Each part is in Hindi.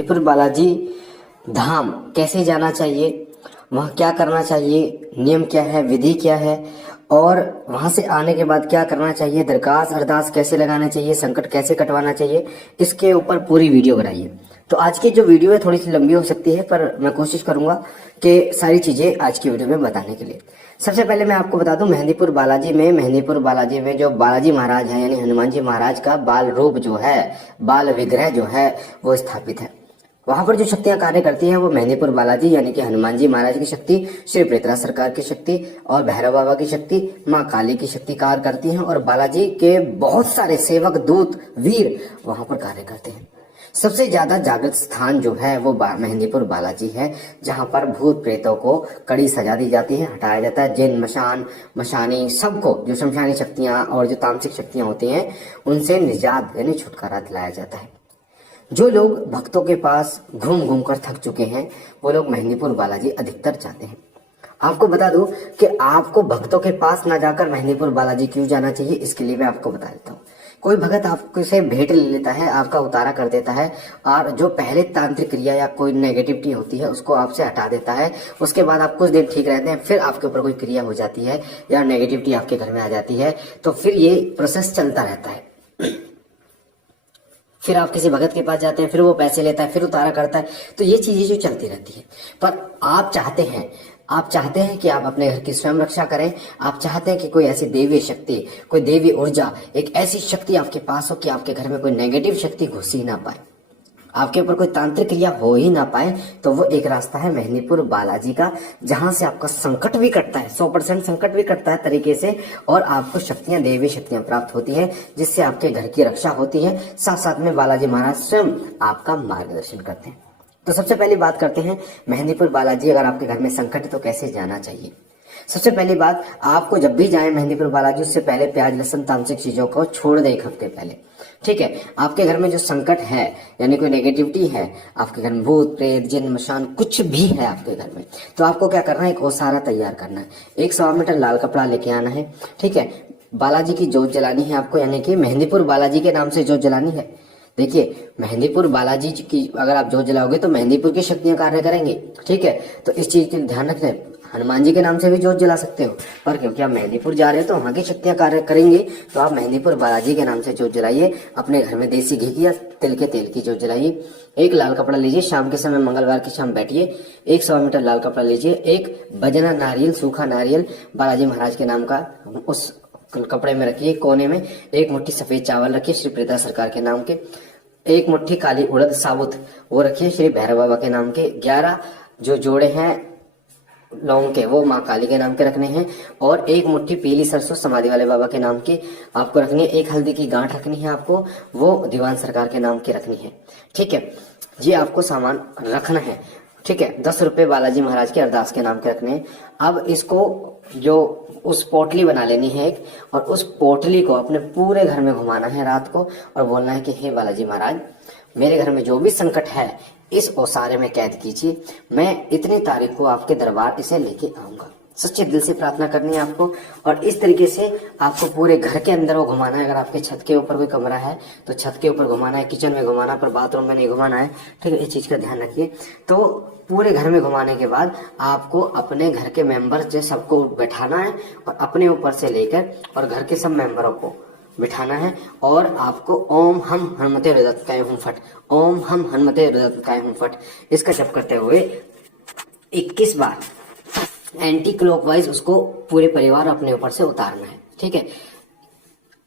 मेहंदीपुर बालाजी धाम कैसे जाना चाहिए, वहाँ क्या करना चाहिए, नियम क्या है, विधि क्या है, और वहाँ से आने के बाद क्या करना चाहिए, दरखास्त अरदास कैसे लगाना चाहिए, संकट कैसे कटवाना चाहिए, इसके ऊपर पूरी वीडियो बनाइए। तो आज की जो वीडियो है थोड़ी सी लंबी हो सकती है, पर मैं कोशिश करूंगा कि सारी चीज़ें आज की वीडियो में बताने के लिए। सबसे पहले मैं आपको बता दूं, मेहंदीपुर बालाजी में जो बालाजी महाराज है यानी हनुमान जी महाराज का बाल रूप जो है, बाल विग्रह जो है वो स्थापित है। वहां पर जो शक्तियां कार्य करती हैं वो मेहंदीपुर बालाजी यानी कि हनुमान जी महाराज की शक्ति, श्री प्रेतरा सरकार की शक्ति और भैरव बाबा की शक्ति, माँ काली की शक्ति कार्य करती हैं, और बालाजी के बहुत सारे सेवक, दूत, वीर वहां पर कार्य करते हैं। सबसे ज्यादा जागृत स्थान जो है वो मेहंदीपुर बालाजी है, जहां पर भूत प्रेतों को कड़ी सजा दी जाती है, हटाया जाता है। जिन, मशान, मशानी, सबको जो शमशानी शक्तियां और जो तामसिक शक्तियां होती हैं उनसे निजात यानी छुटकारा दिलाया जाता है। जो लोग भक्तों के पास घूम घूम कर थक चुके हैं वो लोग मेहंदीपुर बालाजी अधिकतर जाते हैं। आपको बता दूं कि आपको भक्तों के पास ना जाकर मेहंदीपुर बालाजी क्यों जाना चाहिए, इसके लिए मैं आपको बता देता हूँ। कोई भगत आपको से भेंट ले लेता है, आपका उतारा कर देता है, और जो पहले तांत्रिक क्रिया या कोई नेगेटिविटी होती है उसको आपसे हटा देता है। उसके बाद आप कुछ दिन ठीक रहते हैं, फिर आपके ऊपर कोई क्रिया हो जाती है या नेगेटिविटी आपके घर में आ जाती है, तो फिर ये प्रोसेस चलता रहता है। फिर आप किसी भगत के पास जाते हैं, फिर वो पैसे लेता है, फिर उतारा करता है, तो ये चीजें जो चलती रहती है। पर आप चाहते हैं कि आप अपने घर की स्वयं रक्षा करें। आप चाहते हैं कि कोई ऐसी देवी शक्ति, कोई देवी ऊर्जा, एक ऐसी शक्ति आपके पास हो कि आपके घर में कोई नेगेटिव शक्ति घुस ही ना पाए, आपके ऊपर कोई तांत्रिक क्रिया हो ही ना पाए। तो वो एक रास्ता है मेहंदीपुर बालाजी का, जहां से आपका संकट भी कटता है, 100% संकट भी कटता है तरीके से, और आपको शक्तियां, देवी शक्तियां प्राप्त होती हैं, जिससे आपके घर की रक्षा होती है। साथ साथ में बालाजी महाराज स्वयं आपका मार्गदर्शन करते हैं। तो सबसे पहली बात करते हैं मेहंदीपुर बालाजी, अगर आपके घर में संकट है तो कैसे जाना चाहिए। सबसे पहली बात, आपको जब भी जाए मेहंदीपुर बालाजी, उससे पहले प्याज, लहसुन, तामसिक चीजों को छोड़ दे एक हफ्ते पहले। ठीक है, आपके घर में जो संकट है यानी कोई नेगेटिविटी है, आपके घर में भूत प्रेत, जिन, मशान कुछ भी है आपके घर में, तो आपको क्या करना है, एक ओसारा तैयार करना है। 100 मीटर लाल कपड़ा लेके आना है। ठीक है, बालाजी की जोत जलानी है आपको, यानी कि मेहंदीपुर बालाजी के नाम से जोत जलानी है। देखिए, मेहंदीपुर बालाजी की अगर आप जोत जलाओगे तो मेहंदीपुर की शक्तियां कार्य करेंगी। ठीक है, तो इस चीज के ध्यान रखना है। हनुमान जी के नाम से भी जोत जला सकते हो, पर क्योंकि आप मेहंदीपुर जा रहे हो तो वहां की शक्तियां कार्य करेंगी, तो आप मेहंदीपुर बालाजी के नाम से जोत जलाइए। अपने घर में देसी घी की या तिल के तेल की जोत जलाइए। एक लाल कपड़ा लीजिए, शाम के समय मंगलवार की शाम बैठिए, 100 मीटर लाल कपड़ा लीजिए, एक बजना नारियल, सूखा नारियल बालाजी महाराज के नाम का उस कपड़े में रखिए। कोने में एक मुट्ठी सफेद चावल रखिए श्री प्रेता सरकार के नाम के, एक मुट्ठी काली उड़द साबुत वो रखिए श्री भैरव बाबा के नाम के, 11 जो जोड़े हैं लौंग के वो माँ काली के नाम के रखने हैं, और एक मुट्ठी पीली सरसों समाधि वाले बाबा के नाम की आपको रखनी है। एक हल्दी की गांठ रखनी है आपको, वो दीवान सरकार के नाम की रखनी है। ठीक है, ये आपको सामान रखना है। ठीक है, 10 रुपए बालाजी महाराज के अरदास के नाम के रखने हैं। अब इसको जो उस पोटली बना लेनी है एक, और उस पोटली को अपने पूरे घर में घुमाना है रात को, और बोलना है कि हे बालाजी महाराज, मेरे घर में जो भी संकट है इस ओसारे में कैद कीजिए, मैं इतनी तारीख को आपके दरबार इसे लेके आऊंगा। सच्चे दिल से प्रार्थना करनी है आपको, और इस तरीके से आपको पूरे घर के अंदर वो घुमाना है। अगर आपके छत के ऊपर कोई कमरा है तो छत के ऊपर घुमाना है, किचन में घुमाना, पर बाथरूम में नहीं घुमाना है। ठीक है, इस चीज का ध्यान रखिए। तो पूरे घर में घुमाने के बाद आपको अपने घर के मेंबर जो सबको बैठाना है, और अपने ऊपर से लेकर और घर के सब मेंबरों को बिठाना है, और आपको ओम हम हनुमते हृदय हुम फट, ओम हम हनुमते हृदय हुम फट, इसका जप करते हुए 21 बार एंटी क्लॉकवाइज उसको पूरे परिवार अपने ऊपर से उतारना है। ठीक है,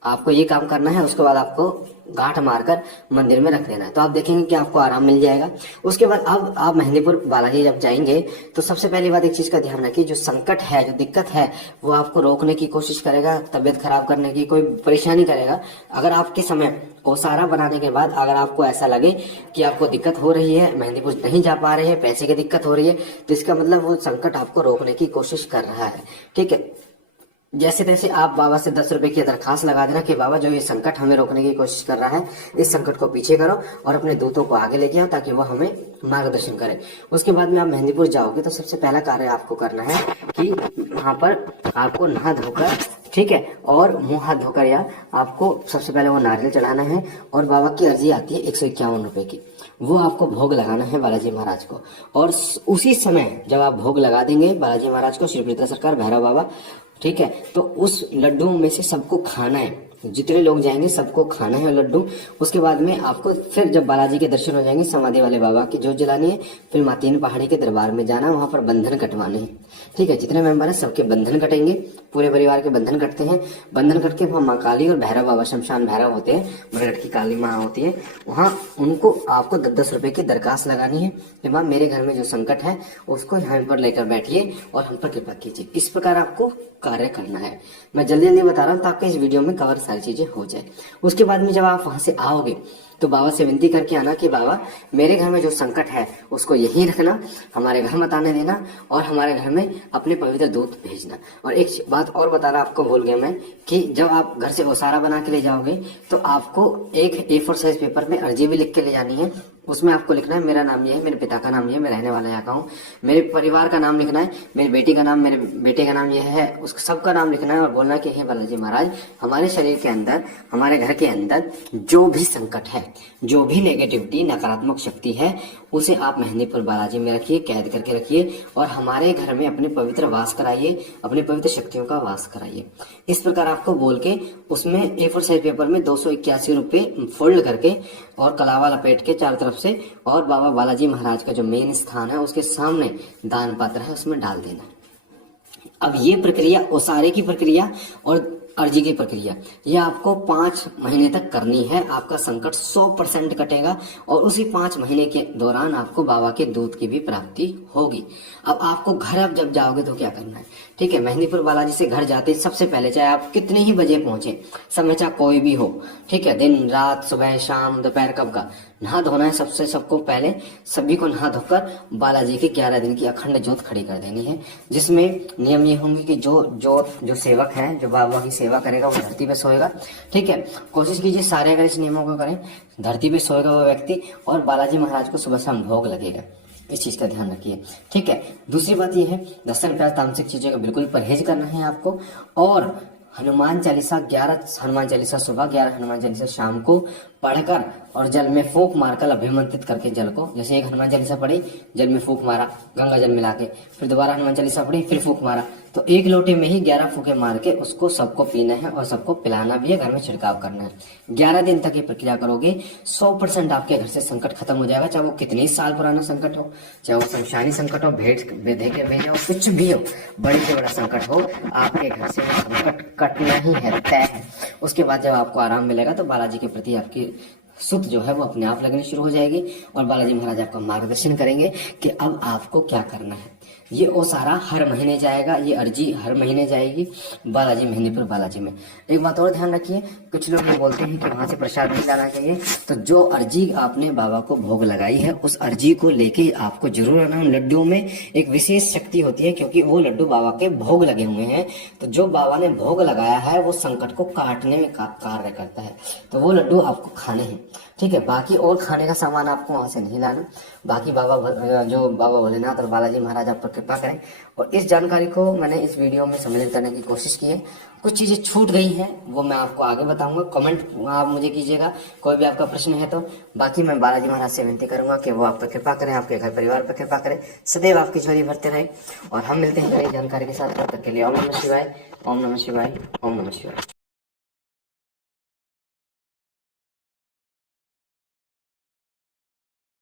आपको ये काम करना है। उसके बाद आपको गांठ मारकर मंदिर में रख देना है, तो आप देखेंगे कि आपको आराम मिल जाएगा। उसके बाद अब आप मेहंदीपुर बालाजी जब जाएंगे तो सबसे पहली बात एक चीज का ध्यान रखिए, जो संकट है, जो दिक्कत है, वो आपको रोकने की कोशिश करेगा, तबियत खराब करने की कोई परेशानी करेगा। अगर आपके समय ओसारा बनाने के बाद अगर आपको ऐसा लगे कि आपको दिक्कत हो रही है, मेहंदीपुर नहीं जा पा रहे हैं, पैसे की दिक्कत हो रही है, तो इसका मतलब वो संकट आपको रोकने की कोशिश कर रहा है। ठीक है, जैसे तैसे आप बाबा से 10 रुपए की दरखास्त लगा देना कि बाबा जो ये संकट हमें रोकने की कोशिश कर रहा है, इस संकट को पीछे करो, और अपने दूतों को आगे लेके आओ ताकि वो हमें मार्गदर्शन करे। उसके बाद में आप मेहंदीपुर जाओगे तो सबसे पहला कार्य आपको करना है कि वहां पर आपको नहा धोकर, ठीक है, और मुंह हाथ धोकर, या आपको सबसे पहले वो नारियल चढ़ाना है, और बाबा की अर्जी आती है 151 रुपए की। वो आपको भोग लगाना है बालाजी महाराज को। और उसी समय जब आप भोग लगा देंगे बालाजी महाराज को, श्री प्रीता सरकार, भैरव बाबा, ठीक है, तो उस लड्डुओं में से सबको खाना है, जितने लोग जाएंगे सबको खाना है लड्डू। उसके बाद में आपको फिर जब बालाजी के दर्शन हो जाएंगे, समाधि वाले बाबा की जोत जलानी है, फिर मातीन पहाड़ी के दरबार में जाना, वहां पर बंधन कटवाने हैं, ठीक है। जितने मेंबर हैं सबके बंधन कटेंगे, पूरे परिवार के बंधन कटते हैं। बंधन कट के वहाँ माँ काली और भैरव बाबा, शमशान भैरव होते हैं, मरगढ़ की काली माँ होती है, वहाँ उनको आपको 10-10 रुपए की दरखास्त लगानी है कि माँ मेरे घर में जो संकट है उसको यहाँ पर लेकर बैठिए और हम पर कृपा कीजिए। इस प्रकार आपको कार्य करना है। मैं जल्दी जल्दी बता रहा हूँ ताकि इस वीडियो में कवर सारी चीजें हो जाए। उसके बाद में जब आप वहां से आओगे तो बाबा से विनती करके आना कि बाबा मेरे घर में जो संकट है उसको यहीं रखना, हमारे घर मत आने देना, और हमारे घर में अपने पवित्र दूत भेजना। और एक बात और बताना आपको भूल गया मैं कि जब आप घर से ओसारा बना के ले जाओगे तो आपको एक A4 साइज पेपर में अर्जी भी लिख के ले जानी है। उसमें आपको लिखना है मेरा नाम ये है, मेरे पिता का नाम ये है, मैं रहने वाला यहाँ का हूँ, मेरे परिवार का नाम लिखना है, मेरी बेटी का नाम, मेरे बेटे का नाम यह है, उसका सबका नाम लिखना है और बोलना कि हे बालाजी महाराज हमारे शरीर के अंदर, हमारे घर के अंदर जो भी संकट है, जो भी नेगेटिविटी, नकारात्मक शक्ति है, उसे आप मेहंदीपुर बालाजी में रखिए, कैद करके रखिए और हमारे घर में अपने पवित्र वास कराइए, अपने पवित्र शक्तियों का वास कराइए। इस प्रकार आपको बोल के उसमें A4 साइज पेपर में 281 रुपये फोल्ड करके और कलावा लपेट के चारों तरफ से, और बाबा बालाजी महाराज का जो मेन स्थान है उसके सामने दान पात्र है उसमें डाल देना। अब ये प्रक्रिया, ओसारे की प्रक्रिया और अर्जी की प्रक्रिया, ये आपको 5 महीने तक करनी है। आपका संकट 100% कटेगा और उसी 5 महीने के दौरान आपको बाबा के दूध की भी प्राप्ति होगी। अब आपको घर अब जब जाओगे तो क्या करना है, ठीक है। मेहंदीपुर बालाजी से घर जाते सबसे पहले, चाहे आप कितने ही बजे पहुंचे, समय चाहे कोई भी हो, ठीक है, दिन रात, सुबह शाम दोपहर, कब का, नहा धोना है सबको पहले, सभी को नहा धोकर बालाजी के 11 दिन की अखंड जोत खड़ी कर देनी है। जिसमें नियम ये होंगे कि जो सेवक है, जो बाबा की सेवा करेगा वो धरती पे सोएगा, ठीक है। कोशिश कीजिए सारे अगर इस नियमों को करें, धरती पे सोएगा वो व्यक्ति और बालाजी महाराज को सुबह शाम भोग लगेगा। इस चीज का ध्यान रखिए, ठीक है। दूसरी बात यह है, दर्शन प्यास तामसिक चीजों का बिल्कुल परहेज करना है आपको। और हनुमान चालीसा 11 हनुमान चालीसा सुबह, 11 हनुमान चालीसा शाम को पढ़कर और जल में फूंक मारकर अभिमंत्रित करके जल को, जैसे एक हनुमान चालीसा पढ़ी, जल में फूंक मारा गंगा जल मिला के, फिर दोबारा हनुमान चालीसा पढ़ी, फिर फूंक मारा, तो एक लोटे में ही 11 फूंके मार के उसको सबको पीना है और सबको पिलाना भी है, घर में छिड़काव करना है। 11 दिन तक ये प्रक्रिया करोगे, 100% आपके घर से संकट खत्म हो जाएगा। चाहे वो कितने ही साल पुराना संकट हो, चाहे वो शमशानी संकट हो, भेंट दे के भेजा हो, कुछ भी हो, बड़े से बड़ा संकट हो, आपके घर से वो संकट कटना ही है, तय है। उसके बाद जब आपको आराम मिलेगा तो बालाजी के प्रति आपकी सुध जो है वो अपने आप लगनी शुरू हो जाएगी और बालाजी महाराज आपका मार्गदर्शन करेंगे कि अब आपको क्या करना है। ये ओसारा हर महीने जाएगा, ये अर्जी हर महीने जाएगी बालाजी मेहंदीपुर बालाजी में। एक बात और ध्यान रखिए, कुछ लोग ये बोलते हैं कि वहां से प्रसाद नहीं लाना चाहिए, तो जो अर्जी आपने बाबा को भोग लगाई है उस अर्जी को लेके आपको जरूर आना। उन लड्डुओं में एक विशेष शक्ति होती है क्योंकि वो लड्डू बाबा के भोग लगे हुए हैं, तो जो बाबा ने भोग लगाया है वो संकट को काटने में कार्य करता है, तो वो लड्डू आपको खाने हैं, ठीक है। बाकी और खाने का सामान आपको वहां से नहीं लाना। बाकी बाबा भोलेनाथ और बालाजी महाराज आप पर कृपा करें। और इस जानकारी को मैंने इस वीडियो में सम्मिलित करने की कोशिश की है। कुछ चीजें छूट गई हैं वो मैं आपको आगे बताऊंगा, कमेंट आप मुझे कीजिएगा कोई भी आपका प्रश्न है तो। बाकी मैं बालाजी महाराज से विनती करूंगा कि वो आप पर कृपा करें, आपके घर परिवार पर कृपा करें, सदैव आपकी झोली भरते रहे। और हम मिलते हैं नई जानकारी के साथ, तब तक के लिए ओम नमः शिवाय, ओम नमः शिवाय, ओम नमः शिवाय।